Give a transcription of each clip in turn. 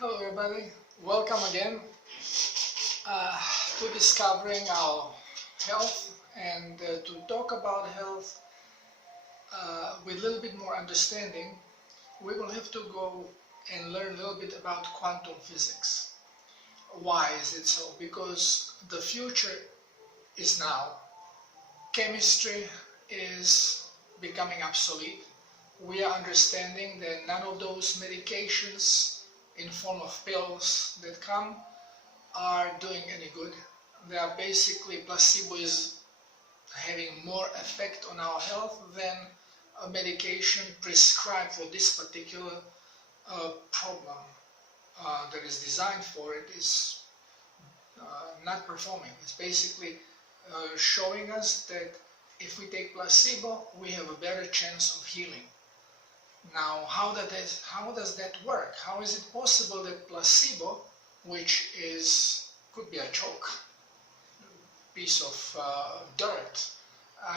Hello everybody, welcome again to discovering our health and to talk about health with a little bit more understanding. We will have to go and learn a little bit about quantum physics. Why is it so? Because the future is now. Chemistry is becoming obsolete. We are understanding that none of those medications in form of pills that come are doing any good. They are basically, placebo is having more effect on our health than a medication prescribed for this particular problem that is designed for it is not performing. It's basically showing us that if we take placebo, we have a better chance of healing. Now, how does that work? How is it possible that placebo, which could be a joke, piece of dirt,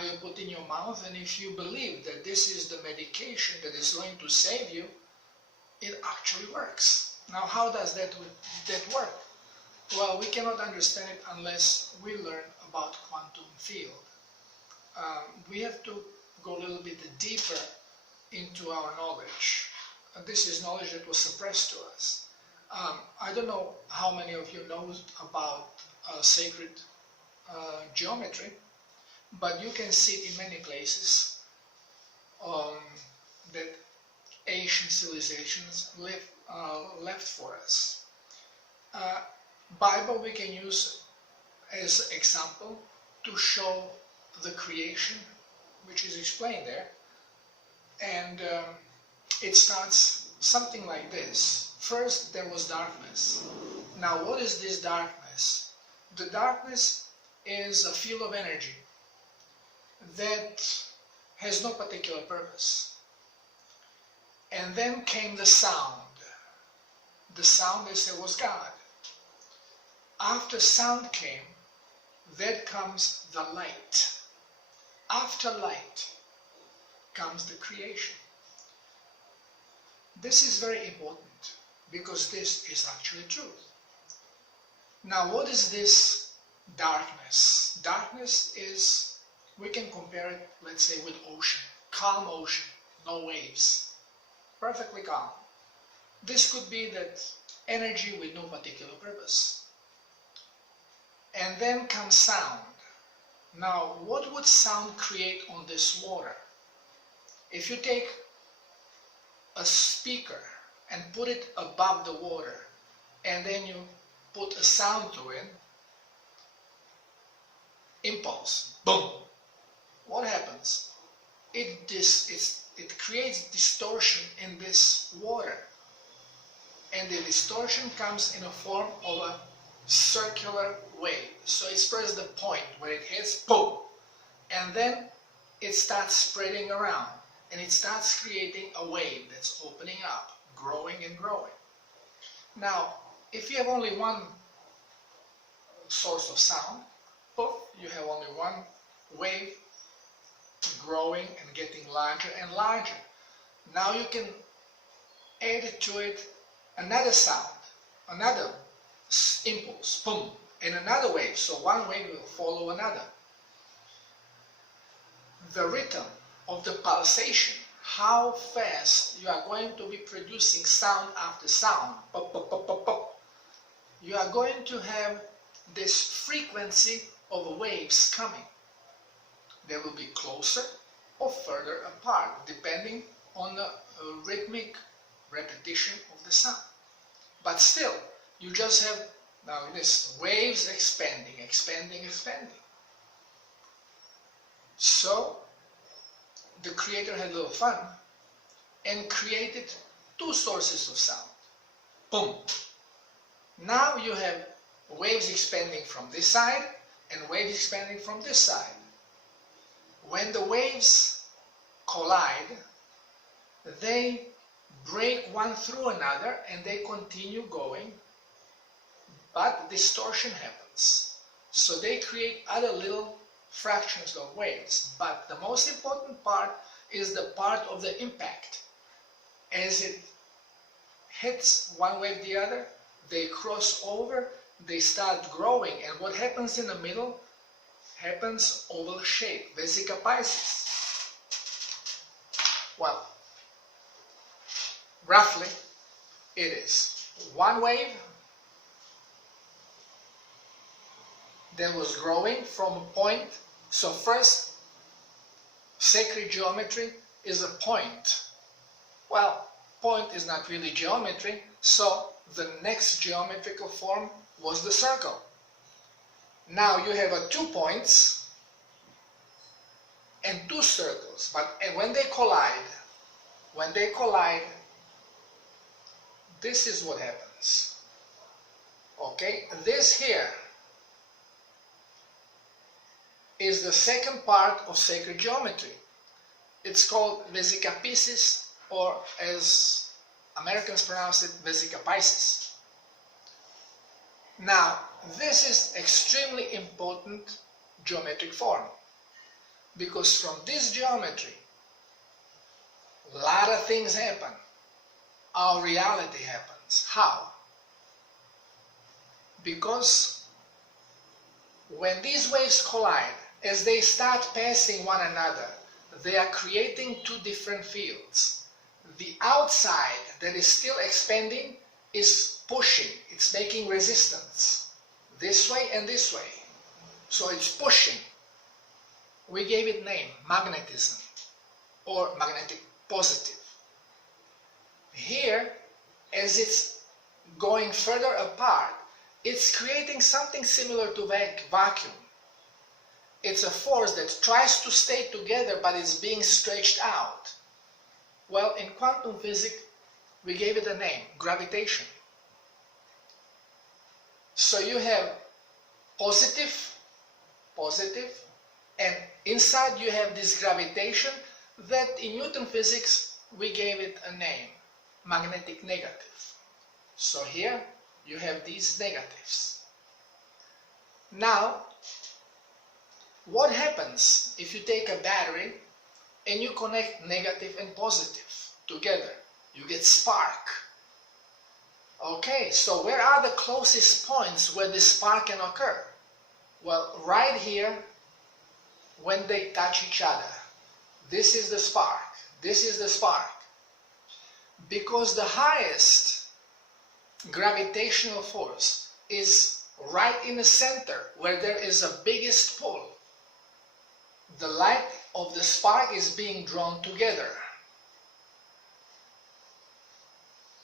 you put in your mouth, and if you believe that this is the medication that is going to save you, it actually works. Now, how does that work? Well, we cannot understand it unless we learn about quantum field. We have to go a little bit deeper into our knowledge. This is knowledge that was suppressed to us. I don't know how many of you know about sacred geometry, but you can see it in many places that ancient civilizations left for us. Bible we can use as example to show the creation, which is explained there. And it starts something like this. First, there was darkness. Now, what is this darkness? The darkness is a field of energy that has no particular purpose. And then came the sound. The sound, they said, was God. After sound came, then comes the light. After light comes the creation. This is very important because this is actually truth. Now, what is this darkness? Darkness is, we can compare it, let's say, with ocean. Calm ocean, no waves, perfectly calm. This could be that energy with no particular purpose. And then comes sound. Now, what would sound create on this water? If you take a speaker and put it above the water, and then you put a sound to it, impulse, boom, what happens? It creates distortion in this water, and the distortion comes in a form of a circular wave. So it spreads the point where it hits, boom, and then it starts spreading around, and it starts creating a wave that's opening up, growing and growing. Now, if you have only one source of sound, poof, you have only one wave growing and getting larger and larger. Now you can add to it another sound, another impulse, boom, and another wave. So one wave will follow another. The rhythm of the pulsation, how fast you are going to be producing sound after sound, pop, pop, pop, pop, pop. You are going to have this frequency of waves coming. They will be closer or further apart, depending on the rhythmic repetition of the sound. But still, you just have now this waves expanding, expanding, expanding. So the creator had a little fun and created two sources of sound. Boom. Now you have waves expanding from this side and waves expanding from this side. When the waves collide, they break one through another and they continue going, but distortion happens. So they create other little fractions of waves, but the most important part is the part of the impact. As it hits one wave the other, they cross over, they start growing, and what happens in the middle happens oval shape, Vesica Piscis. Well, roughly it is one wave that was growing from a point. So first, sacred geometry is a point. Well, point is not really geometry, so the next geometrical form was the circle. Now you have 2 points and 2 circles, but when they collide, this is what happens. Okay, this here is the second part of sacred geometry. It's called Vesica Piscis, or as Americans pronounce it, Vesica Piscis. Now, this is extremely important geometric form, because from this geometry, a lot of things happen. Our reality happens. How? Because when these waves collide, as they start passing one another, they are creating 2 different fields. The outside that is still expanding is pushing, it's making resistance, this way and this way. So it's pushing. We gave it name, magnetism, or magnetic positive. Here, as it's going further apart, it's creating something similar to vacuum. It's a force that tries to stay together, but it's being stretched out. Well, in quantum physics, we gave it a name, gravitation. So you have positive, and inside you have this gravitation that in Newton physics, we gave it a name, magnetic negative. So here you have these negatives. Now, what happens if you take a battery and you connect negative and positive together? You get spark. Okay, so where are the closest points where this spark can occur? Well, right here, when they touch each other. This is the spark. This is the spark. Because the highest gravitational force is right in the center, where there is a biggest pull. The light of the spark is being drawn together,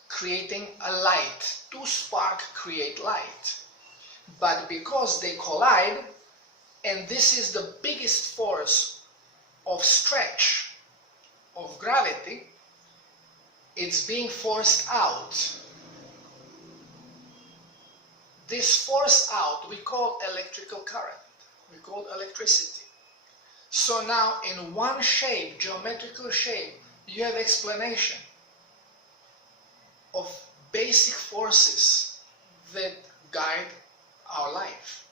creating a light. 2 sparks create light. But because they collide, and this is the biggest force of stretch of gravity, it's being forced out. This force out we call electrical current. We call electricity. So now in one shape, geometrical shape, you have explanation of basic forces that guide our life.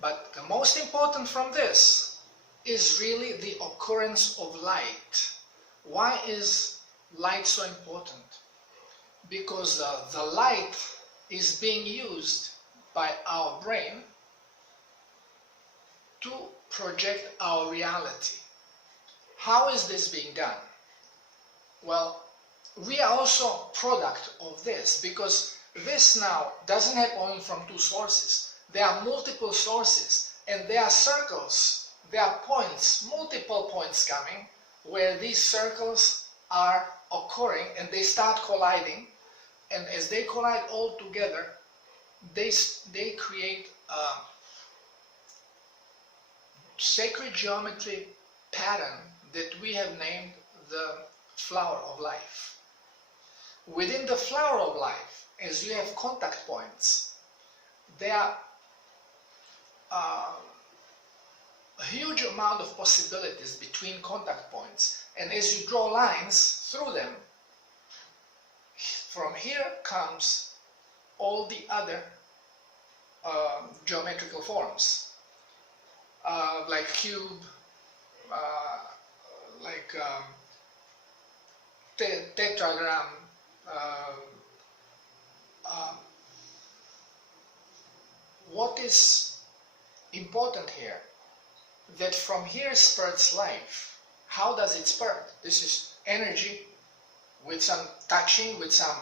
But the most important from this is really the occurrence of light. Why is light so important? Because the light is being used by our brain to project our reality. How is this being done? Well, we are also a product of this, because this now doesn't happen only from 2 sources. There are multiple sources, and there are circles, there are points, multiple points coming, where these circles are occurring and they start colliding, and as they collide all together, they create a sacred geometry pattern that we have named the flower of life. Within the flower of life, as you have contact points, there are a huge amount of possibilities between contact points, and as you draw lines through them, from here comes all the other geometrical forms, like cube, like tetragram. Uh, uh, what is important here? That from here spurts life. How does it spurt? This is energy with some touching, with some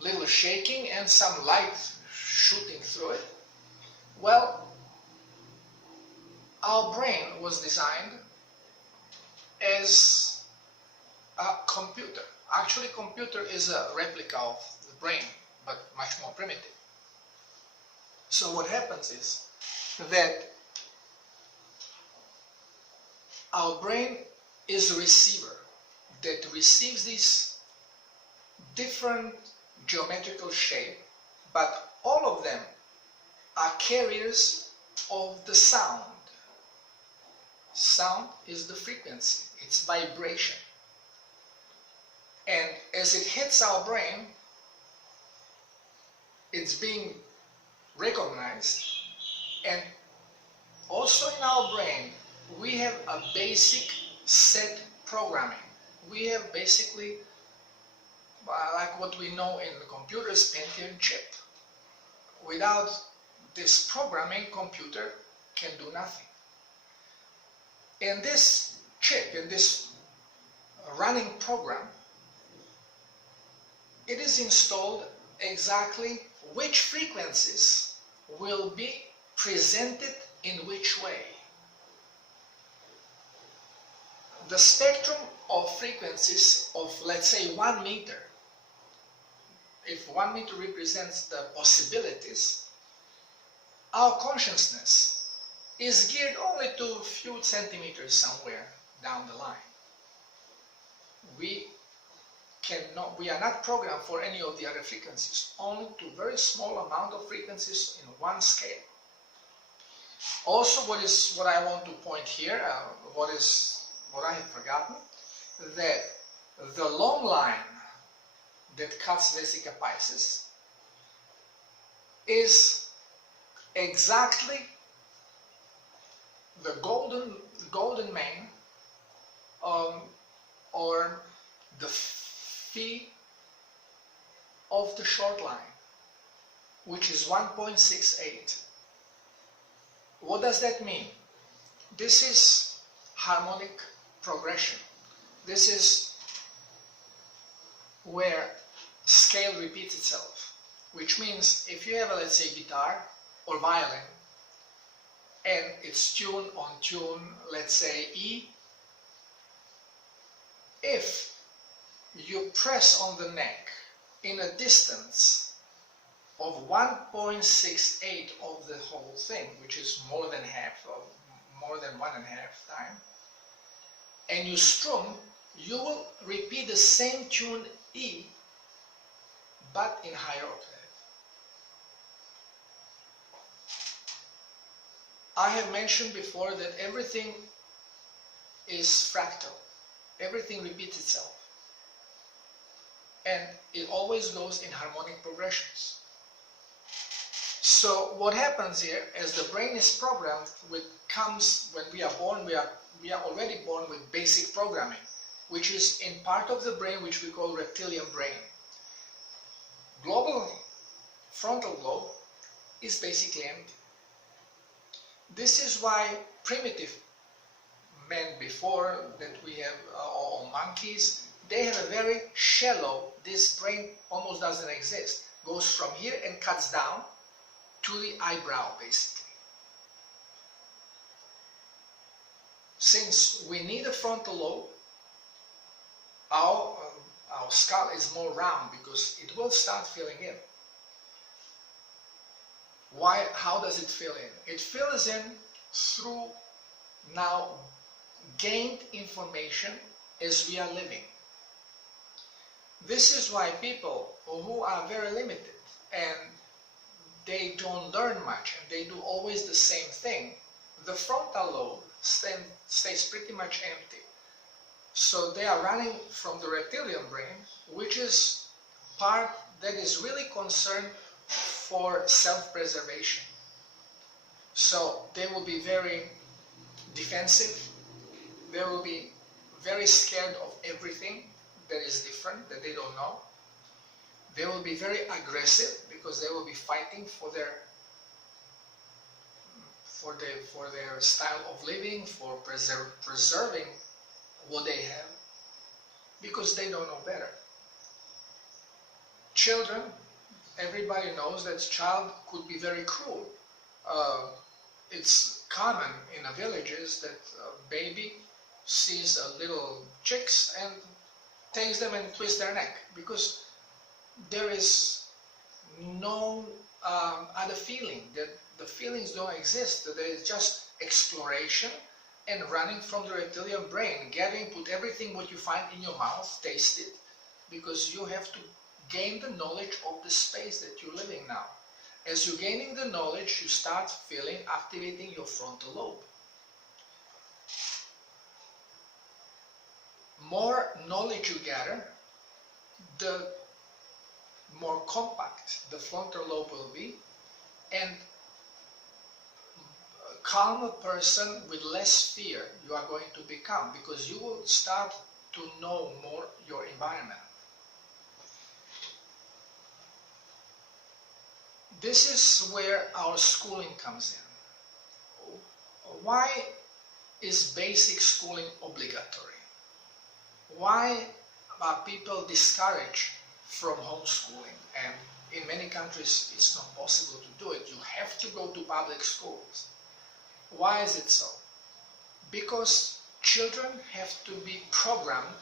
little shaking and some light shooting through it. Well, our brain was designed as a computer. Actually, computer is a replica of the brain, but much more primitive. So what happens is that our brain is a receiver that receives these different geometrical shape, but all of them are carriers of the sound. Sound is the frequency, it's vibration. And as it hits our brain, it's being recognized, and also in our brain we have a basic set programming. We have basically like what we know in the computers, Pentium chip. Without this programming, computer can do nothing. In this chip, in this running program, it is installed exactly which frequencies will be presented in which way. The spectrum of frequencies of, let's say, 1 meter, if 1 meter represents the possibilities, our consciousness is geared only to a few centimeters somewhere down the line. We are not programmed for any of the other frequencies, only to a very small amount of frequencies in one scale. Also, what I want to point here, what I have forgotten, that the long line that cuts Vesica Piscis is exactly the golden main, or the phi of the short line, which is 1.68. What does that mean? This is harmonic progression. This is where scale repeats itself, which means if you have, let's say, guitar or violin, and it's tuned on tune, let's say, E, if you press on the neck in a distance of 1.68 of the whole thing, which is more than 1.5 time, and you strum, you will repeat the same tune E, but in higher octave. I have mentioned before that everything is fractal. Everything repeats itself. And it always goes in harmonic progressions. So what happens here, as the brain is programmed when we are born, we are already born with basic programming, which is in part of the brain which we call reptilian brain. Global frontal lobe is basically empty. This is why primitive men before that we have, or monkeys, they have a very shallow, this brain almost doesn't exist, goes from here and cuts down to the eyebrow basically. Since we need a frontal lobe, our skull is more round because it will start filling in. Why? How does it fill in? It fills in through now gained information as we are living. This is why people who are very limited and they don't learn much and they do always the same thing, the frontal lobe stays pretty much empty. So they are running from the reptilian brain, which is part that is really concerned for self-preservation. So they will be very defensive, they will be very scared of everything, that is different, that they don't know. They will be very aggressive because they will be fighting for their style of living, for preserving what they have, because they don't know better. Children, everybody knows that child could be very cruel. It's common in the villages that a baby sees a little chicks and takes them and twists their neck, because there is no other feeling, that the feelings don't exist. There is just exploration and running from the reptilian brain, put everything what you find in your mouth, taste it, because you have to gain the knowledge of the space that you're living now. As you're gaining the knowledge, you start feeling, activating your frontal lobe. More knowledge you gather, the more compact the frontal lobe will be, and a calmer person with less fear you are going to become, because you will start to know more your environment. This is where our schooling comes in. Why is basic schooling obligatory? Why are people discouraged from homeschooling? And in many countries it's not possible to do it. You have to go to public schools. Why is it so? Because children have to be programmed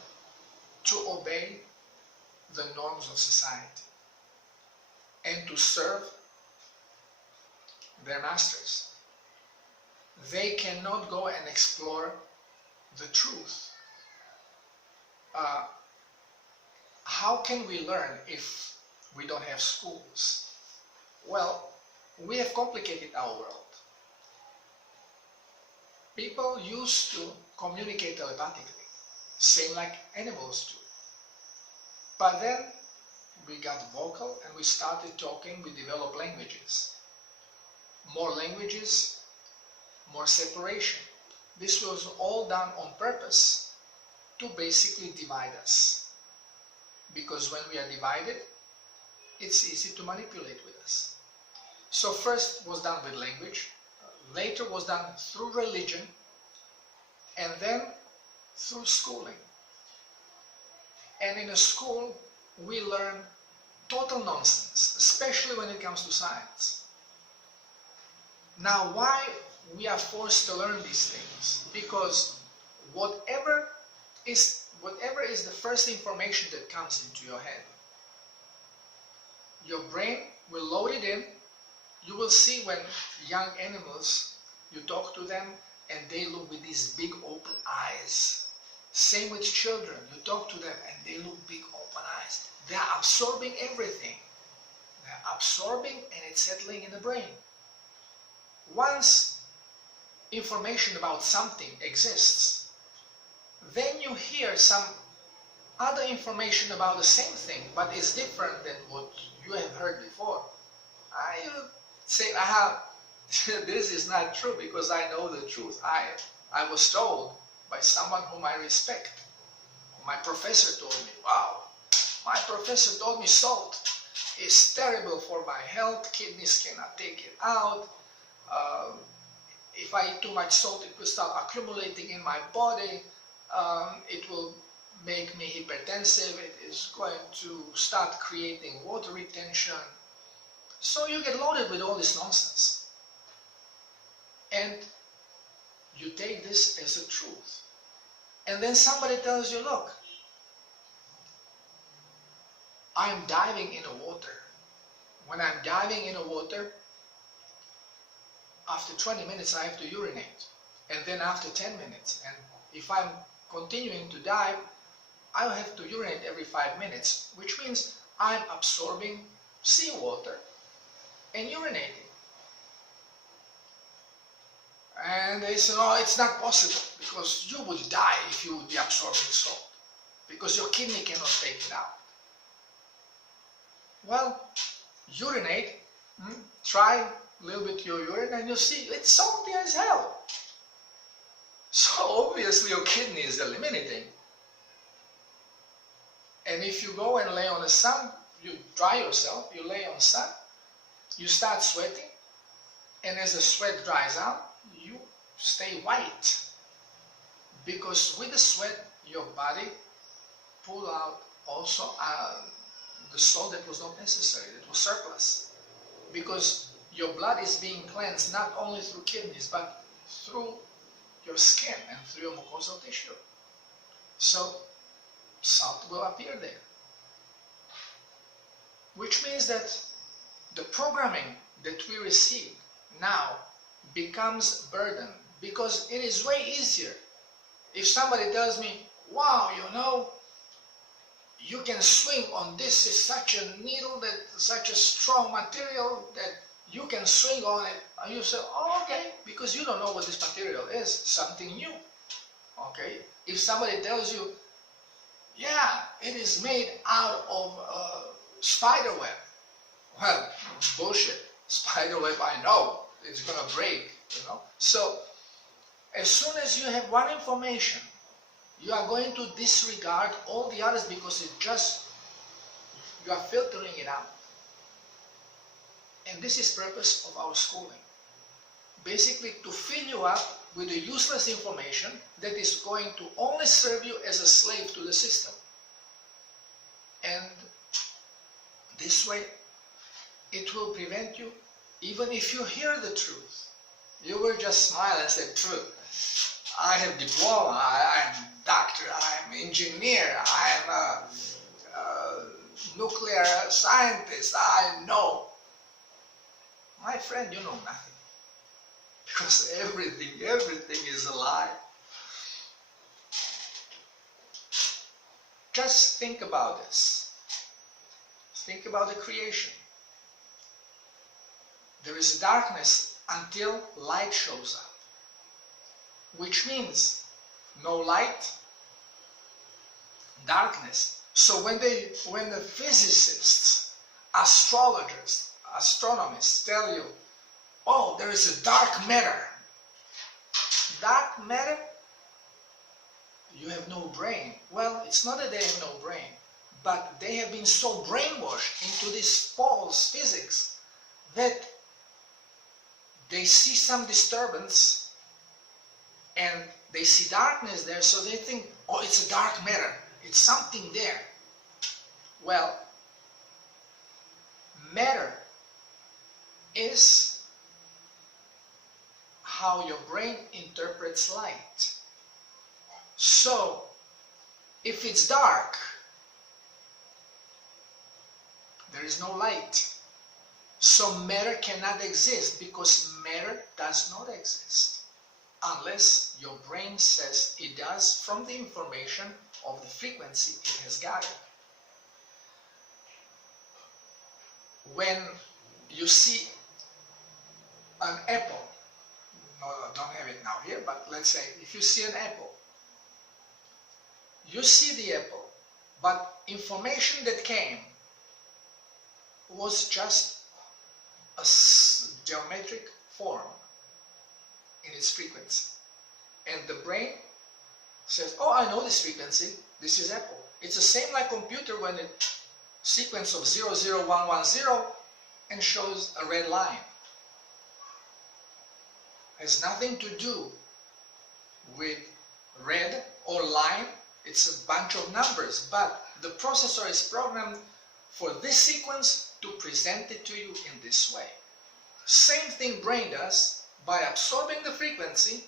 to obey the norms of society and to serve their masters. They cannot go and explore the truth. How can we learn if we don't have schools? Well, we have complicated our world. People used to communicate telepathically, same like animals do. But then we got vocal and we started talking, we developed languages. More languages, more separation. This was all done on purpose to basically divide us. Because when we are divided, it's easy to manipulate with us. So first was done with language, later was done through religion, and then through schooling. And in a school, we learn total nonsense, especially when it comes to science. Now, why we are forced to learn these things? Because whatever is the first information that comes into your head, your brain will load it in. You will see when young animals, you talk to them and they look with these big open eyes. Same with children, you talk to them and they look big open eyes. They are absorbing everything. They are absorbing and it's settling in the brain. Once information about something exists, then you hear some other information about the same thing, but it's different than what you have heard before. You say, aha, this is not true because I know the truth. I was told by someone whom I respect. My professor told me, wow, my professor told me salt is terrible for my health, kidneys cannot take it out. If I eat too much salt, it will start accumulating in my body. It will make me hypertensive. It is going to start creating water retention. So you get loaded with all this nonsense. And you take this as a truth. And then somebody tells you, look, I'm diving in the water. When I'm diving in the water, after 20 minutes I have to urinate, and then after 10 minutes, and if I'm continuing to dive, I'll have to urinate every 5 minutes, which means I'm absorbing seawater and urinating. And they say, no, it's not possible, because you would die if you would be absorbing salt, because your kidney cannot take it out. Well, urinate, try a little bit your urine and you'll see it's salty as hell. So obviously your kidney is eliminating. And if you go and lay on the sun, you dry yourself, you lay on the sun, you start sweating, and as the sweat dries out, you stay white. Because with the sweat, your body pull out also the salt that was not necessary, that was surplus. Because your blood is being cleansed not only through kidneys, but through your skin and through your mucosal tissue. So salt will appear there. Which means that the programming that we receive now becomes burden, because it is way easier. If somebody tells me, wow, you know, you can swing on this, is such a needle, that such a strong material that you can swing on it, and you say, oh, okay, because you don't know what this material is, something new. Okay, if somebody tells you, yeah, it is made out of spider web, well, bullshit. Spider web, I know it's gonna break, you know. So as soon as you have one information, you are going to disregard all the others, because it just, you are filtering it out. And this is purpose of our schooling. Basically to fill you up with the useless information that is going to only serve you as a slave to the system. And this way it will prevent you, even if you hear the truth, you will just smile and say, truth, I have diploma, I'm doctor, I'm engineer, I'm a nuclear scientist, I know. My friend, you know nothing. Because everything is a lie. Just think about this. Think about the creation. There is darkness until light shows up. Which means no light, darkness. So when the physicists, astrologers, astronomers tell you, oh, there is a dark matter. Dark matter? You have no brain. Well, it's not that they have no brain, but they have been so brainwashed into this false physics that they see some disturbance and they see darkness there, so they think, oh, it's a dark matter. It's something there. Well, matter is how your brain interprets light. So, if it's dark, there is no light. So matter cannot exist, because matter does not exist unless your brain says it does from the information of the frequency it has gathered. When you see an apple, no, I don't have it now here, but let's say if you see an apple, you see the apple, but information that came was just a geometric form in its frequency. And the brain says, oh, I know this frequency, this is apple. It's the same like computer when it sequence of 00110 and shows a red line. Has nothing to do with red or line. It's a bunch of numbers, but the processor is programmed for this sequence to present it to you in this way. Same thing brain does by absorbing the frequency.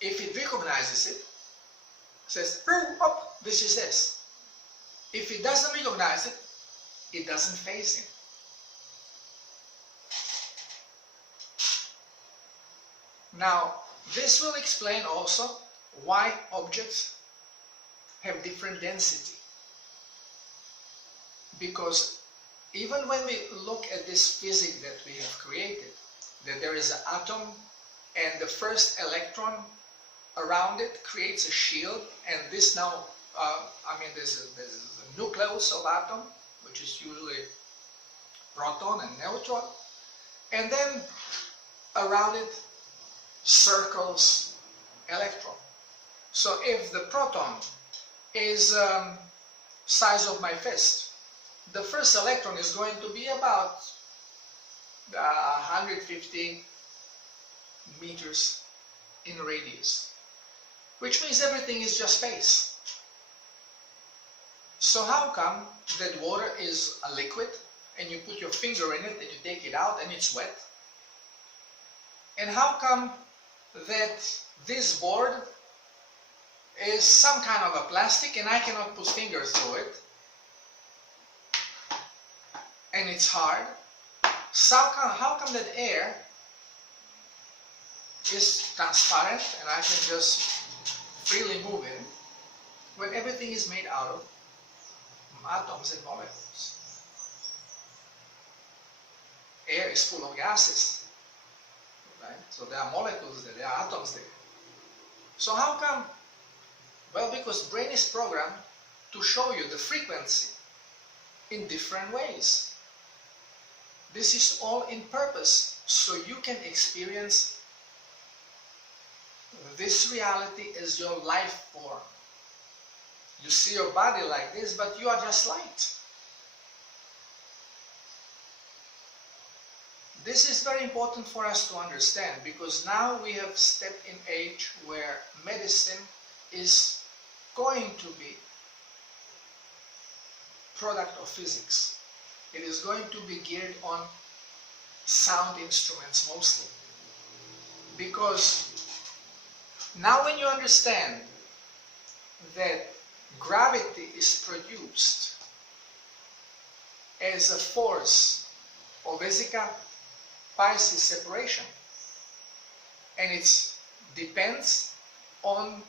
If it recognizes it, says, oh, this is this. If it doesn't recognize it, it doesn't phase in. Now, this will explain also why objects have different density. Because even when we look at this physics that we have created, that there is an atom and the first electron around it creates a shield, and this now, there's a nucleus of atom, which is usually proton and neutron, and then around it circles electron. So if the proton is size of my fist. The first electron is going to be about 150 meters in radius, which means everything is just space. So how come that water is a liquid and you put your finger in it and you take it out and it's wet? And how come that this board is some kind of a plastic and I cannot put fingers through it and it's hard? So how come that air is transparent and I can just freely move in when everything is made out of atoms and molecules? Air is full of gases, right? So there are molecules there, there are atoms there. So how come? Well, because brain is programmed to show you the frequency in different ways. This is all in purpose, so you can experience this reality as your life form. You see your body like this, but you are just light. This is very important for us to understand, because now we have stepped in age where medicine is going to be product of physics. It is going to be geared on sound instruments mostly. Because now when you understand that gravity is produced as a force of Vesica-Pisces separation, and it depends on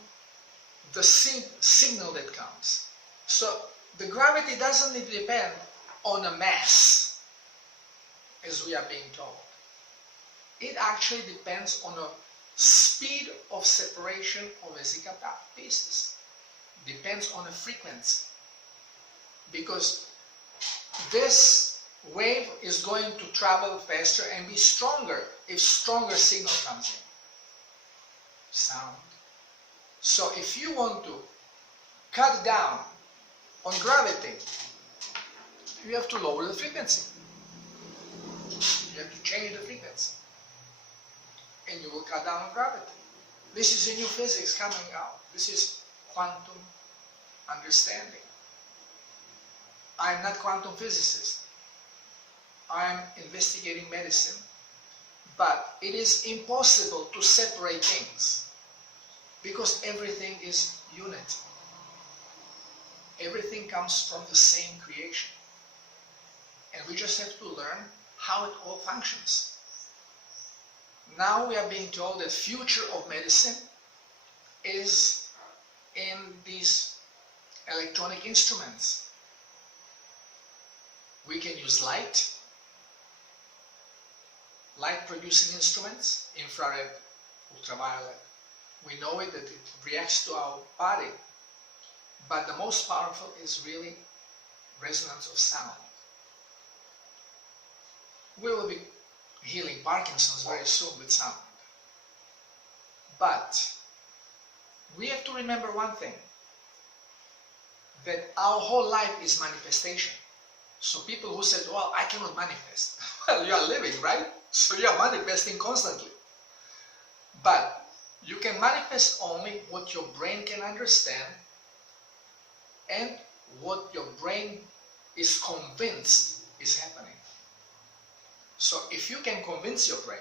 the signal that comes. So the gravity doesn't depend on a mass, as we are being told. It actually depends on a speed of separation of Vesica-Pisces. Depends on a frequency. Because this wave is going to travel faster and be stronger if stronger signal comes in. Sound. So if you want to cut down on gravity, you have to lower the frequency. You have to change the frequency. And you will cut down on gravity. This is a new physics coming out. This is quantum understanding. I am not quantum physicist. I am investigating medicine. But it is impossible to separate things, because everything is unity. Everything comes from the same creation. And we just have to learn how it all functions. Now we are being told that future of medicine is in these electronic instruments. We can use light producing instruments, infrared, ultraviolet. We know it, that it reacts to our body, but the most powerful is really resonance of sound. We will be healing Parkinson's very soon with sound. But we have to remember one thing, that our whole life is manifestation. So people who said, well, I cannot manifest. Well, you are living, right? So you are manifesting constantly. But you can manifest only what your brain can understand and what your brain is convinced is happening. So if you can convince your brain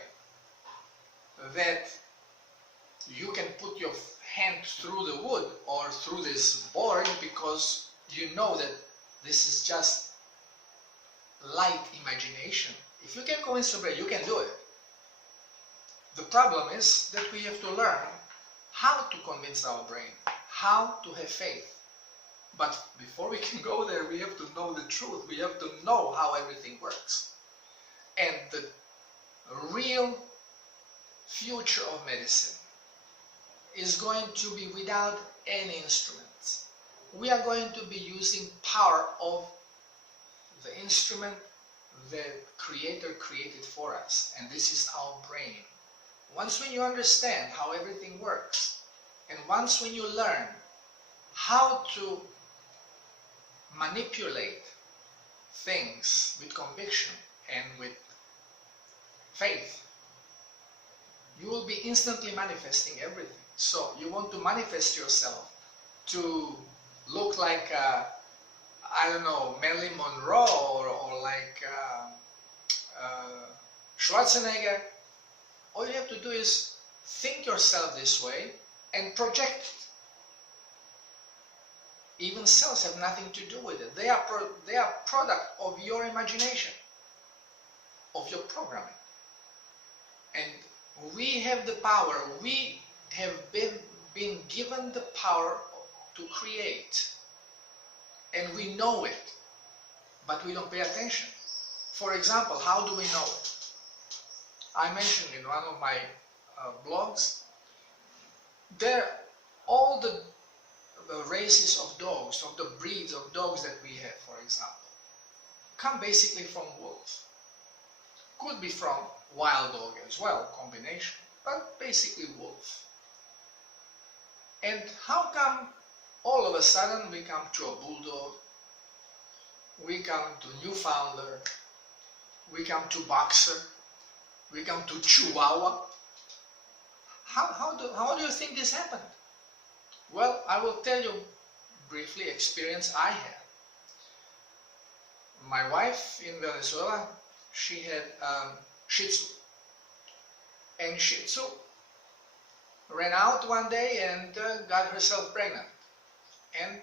that you can put your hand through the wood or through this board because you know that this is just light imagination, if you can convince your brain, you can do it. The problem is that we have to learn how to convince our brain, how to have faith. But before we can go there, we have to know the truth. We have to know how everything works. And the real future of medicine is going to be without any instruments. We are going to be using power of the instrument that Creator created for us, and this is our brain. Once when you understand how everything works, and once when you learn how to manipulate things with conviction and with faith, you will be instantly manifesting everything. So you want to manifest yourself to look like, I don't know, Marilyn Monroe or like Schwarzenegger. All you have to do is think yourself this way and project it. Even cells have nothing to do with it. They are product of your imagination, of your programming. And we have the power, we have been given the power to create. And we know it, but we don't pay attention. For example, how do we know it? I mentioned in one of my blogs, all the races of dogs, of the breeds of dogs that we have, for example, come basically from wolves. Could be from wild dog as well, combination, but basically wolf. And how come all of a sudden we come to a bulldog, we come to Newfoundland, we come to boxer, we come to Chihuahua? How do you think this happened? Well, I will tell you briefly experience I had. My wife in Venezuela, she had Shih Tzu. And Shih Tzu ran out one day and got herself pregnant. And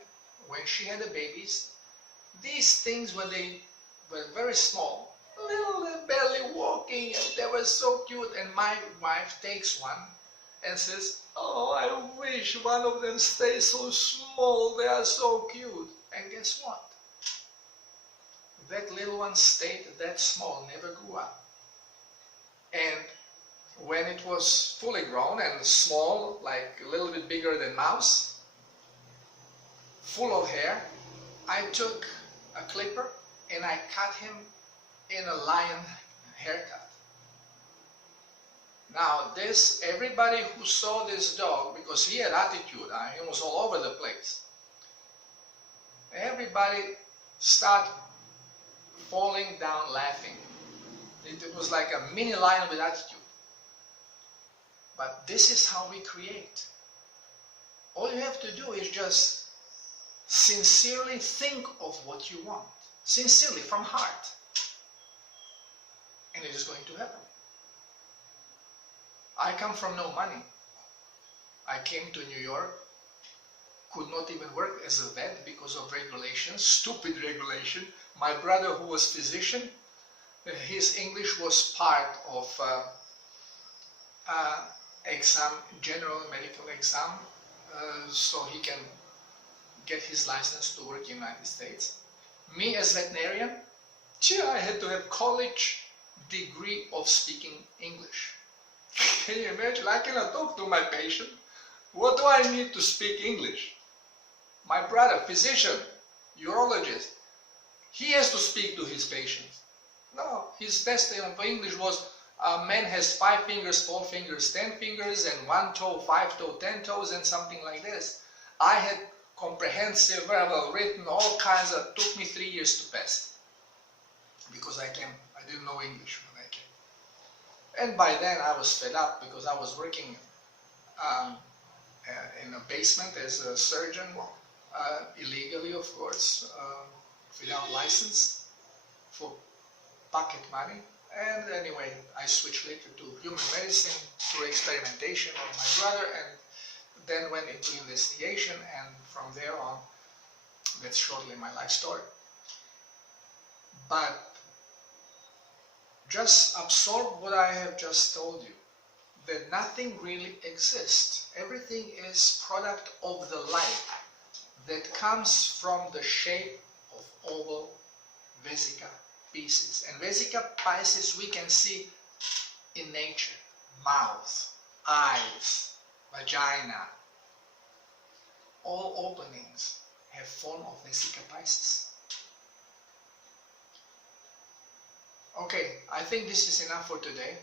when she had the babies, these things, when they were very small, little barely walking, and they were so cute, and my wife takes one and says, "Oh, I wish one of them stays so small, they are so cute." And guess what? That little one stayed that small, never grew up. And when it was fully grown and small, like a little bit bigger than mouse, full of hair, I took a clipper and I cut him in a lion haircut. Now this, everybody who saw this dog, because he had attitude, he was all over the place, everybody started falling down laughing. It was like a mini lion with attitude. But this is how we create. All you have to do is just sincerely think of what you want. Sincerely, from heart. And it is going to happen. I come from no money. I came to New York, could not even work as a vet because of regulations, stupid regulation. My brother, who was physician, his English was part of exam, general medical exam, so he can get his license to work in the United States. Me as veterinarian, I had to have college degree of speaking English. Can you imagine? I cannot talk to my patient. What do I need to speak English? My brother, physician, urologist, he has to speak to his patients. No, his test for English was a man has 5 fingers, 4 fingers, 10 fingers, and 1 toe, 5 toe, 10 toes, and something like this. I had comprehensive, verbal, written, all kinds of, took me 3 years to pass. Because I didn't know English when I came. And by then I was fed up because I was working in a basement as a surgeon, illegally of course, without license, for pocket money. And anyway, I switched later to human medicine through experimentation of my brother, and then went into investigation, and from there on, that's shortly my life story. But just absorb what I have just told you, that nothing really exists. Everything is product of the light that comes from the shape of oval vesica pieces. And vesica pieces we can see in nature. Mouth, eyes, vagina. All openings have form of vesica pieces. Okay, I think this is enough for today.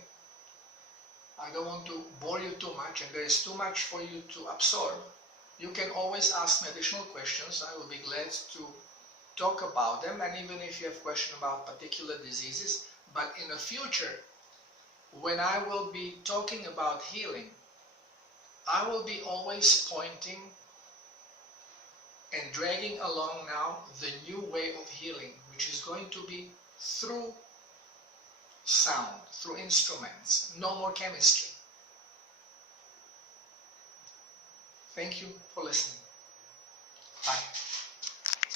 I don't want to bore you too much, and there is too much for you to absorb. You can always ask me additional questions. I will be glad to talk about them, and even if you have questions about particular diseases. But in the future, when I will be talking about healing, I will be always pointing and dragging along now the new way of healing, which is going to be through sound, through instruments, no more chemistry. Thank you for listening. Bye.